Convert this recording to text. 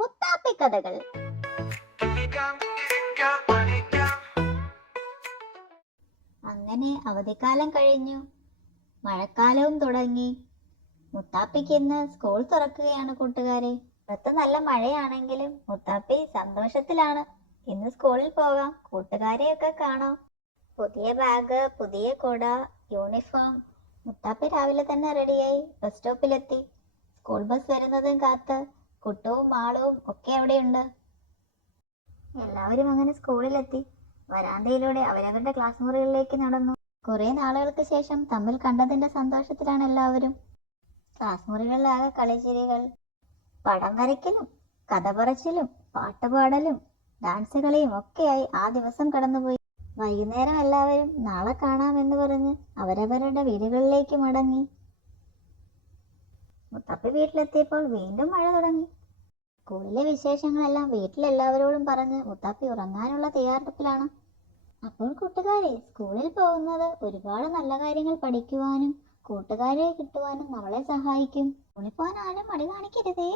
മുത്താപ്പി കഥകൾ. അങ്ങനെ അവധിക്കാലം കഴിഞ്ഞു, മഴക്കാലവും തുടങ്ങി. മുത്താപ്പിക്ക് ഇന്ന് സ്കൂൾ തുറക്കുകയാണ് കൂട്ടുകാരെ. പുറത്ത് നല്ല മഴയാണെങ്കിലും മുത്താപ്പി സന്തോഷത്തിലാണ്. ഇന്ന് സ്കൂളിൽ പോകാം, കൂട്ടുകാരെയൊക്കെ കാണാം. പുതിയ ബാഗ്, പുതിയ കുട, യൂണിഫോം. മുത്താപ്പി രാവിലെ തന്നെ റെഡിയായി ബസ് സ്റ്റോപ്പിലെത്തി. സ്കൂൾ ബസ് വരുന്നതും കാത്ത് കുട്ടവും മാളവും ഒക്കെ അവിടെയുണ്ട്. എല്ലാവരും അങ്ങനെ സ്കൂളിലെത്തി. വരാന്തയിലൂടെ അവരവരുടെ ക്ലാസ് മുറികളിലേക്ക് നടന്നു. കുറെ നാളുകൾക്ക് ശേഷം തമ്മിൽ കണ്ടതിന്റെ സന്തോഷത്തിലാണ് എല്ലാവരും. ക്ലാസ് മുറികളിലാകെ കളിച്ചിരികൾ. പടം വരയ്ക്കലും കഥ പറച്ചിലും പാട്ടുപാടലും ഡാൻസ് കളിയും ഒക്കെയായി ആ ദിവസം കടന്നുപോയി. വൈകുന്നേരം എല്ലാവരും നാളെ കാണാമെന്ന് പറഞ്ഞ് അവരവരുടെ വീടുകളിലേക്ക് മടങ്ങി. മുത്തപ്പി വീട്ടിലെത്തിയപ്പോൾ വീണ്ടും മഴ തുടങ്ങി. സ്കൂളിലെ വിശേഷങ്ങളെല്ലാം വീട്ടിലെല്ലാവരോടും പറഞ്ഞ് മുത്തപ്പി ഉറങ്ങാനുള്ള തയ്യാറെടുപ്പിലാണ്. അപ്പോൾ കൂട്ടുകാരെ, സ്കൂളിൽ പോകുന്നത് ഒരുപാട് നല്ല കാര്യങ്ങൾ പഠിക്കുവാനും കൂട്ടുകാരെ കിട്ടുവാനും നമ്മളെ സഹായിക്കും. സ്കൂളിൽ പോകാൻ ആരും മടി കാണിക്കരുതേ.